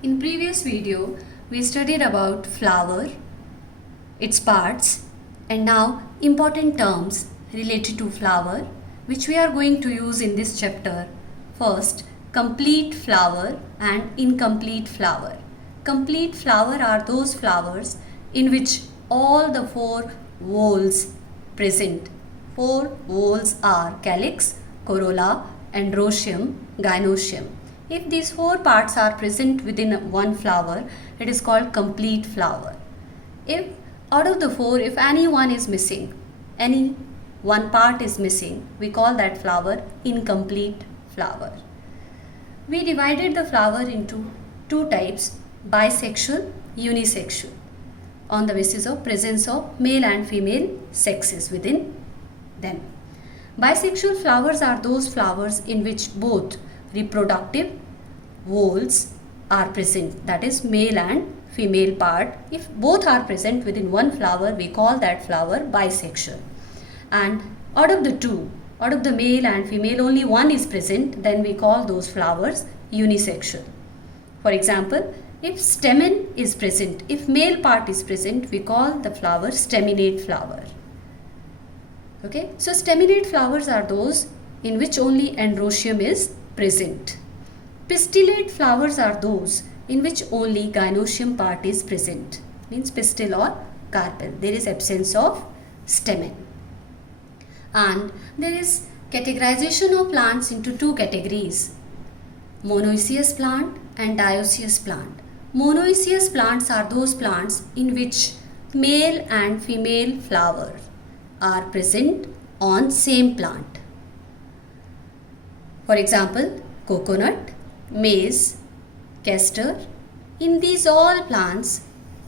In previous video, we studied about flower, its parts, and now important terms related to flower which we are going to use in this chapter. First, complete flower and incomplete flower. Complete flower are those flowers in which all the four whorls present. Four whorls are calyx, corolla, androecium, gynoecium. If these four parts are present within one flower, it is called complete flower. If out of the four, if any one is missing, any one part is missing, we call that flower incomplete flower. We divided the flower into two types, bisexual, unisexual, on the basis of presence of male and female sexes within them. Bisexual flowers are those flowers in which both reproductive whorls are present, that is male and female part. If both are present within one flower, we call that flower bisexual. And out of the male and female, only one is present, then we call those flowers unisexual. For example, if stamen is present, if male part is present, we call the flower staminate flower. Okay, so staminate flowers are those in which only androecium is present. Pistillate flowers are those in which only gynoecium part is present, means pistil or carpel. There is absence of stamen. And there is categorization of plants into two categories, monoecious plant and dioecious plant. Monoecious plants are those plants in which male and female flower are present on same plant. For example, coconut, maize, castor. In these all plants,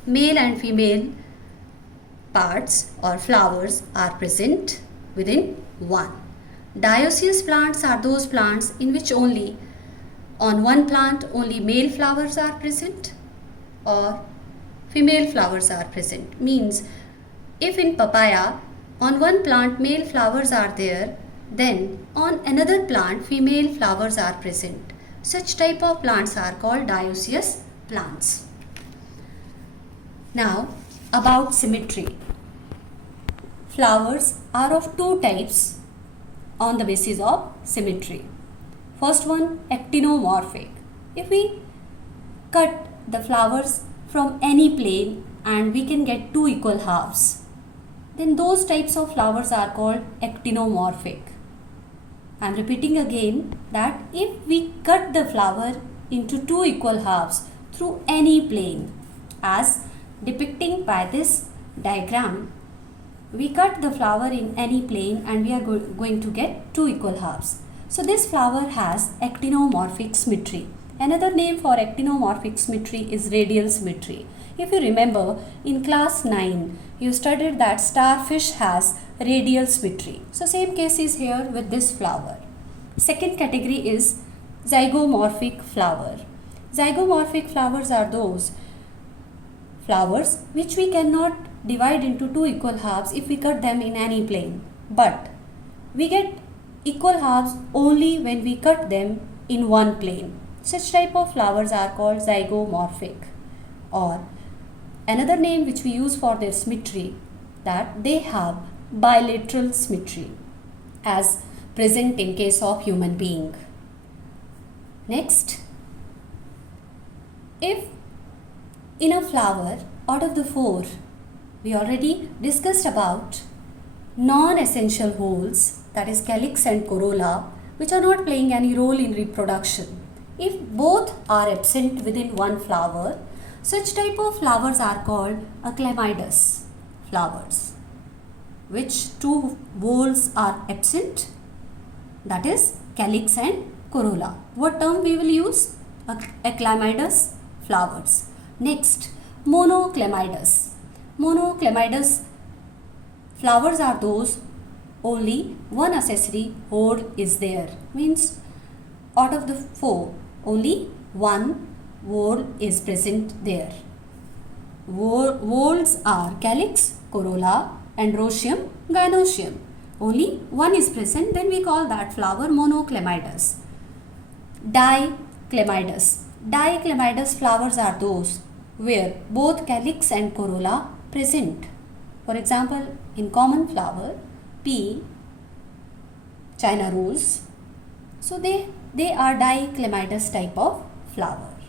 male and female parts or flowers are present within one. Dioecious plants are those plants in which only on one plant only male flowers are present or female flowers are present. Means if in papaya on one plant male flowers are there, then on another plant female flowers are present. Such type of plants are called dioecious plants. Now about symmetry. Flowers are of two types on the basis of symmetry. First one, actinomorphic. If we cut the flowers from any plane and we can get two equal halves, then those types of flowers are called actinomorphic. I am repeating again that if we cut the flower into two equal halves through any plane, as depicting by this diagram, we cut the flower in any plane and we are going to get two equal halves. So this flower has actinomorphic symmetry. Another name for actinomorphic symmetry is radial symmetry. If you remember, in class 9, you studied that starfish has radial symmetry. So same case is here with this flower. Second category is zygomorphic flower. Zygomorphic flowers are those flowers which we cannot divide into two equal halves if we cut them in any plane. But we get equal halves only when we cut them in one plane. Such type of flowers are called zygomorphic, or another name which we use for their symmetry, that they have bilateral symmetry as present in case of human being. Next, if in a flower out of the four, we already discussed about non-essential whorls, that is calyx and corolla, which are not playing any role in reproduction. If both are absent within one flower, such type of flowers are called achlamydous flowers. Which two whorls are absent? That is calyx and corolla. What term we will use? Achlamydous flowers. Next, monoclamydous. Monoclamydous flowers are those only one accessory whorl is there. Means out of the four, only one whorl is present there. Whorls are calyx, corolla, androecium, gynoecium. Only one is present, then we call that flower monoclamydous. Diclamydous. Diclematis flowers are those where both calyx and corolla present. For example, in common flower, pea, China rose, so they are diclematis type of flower.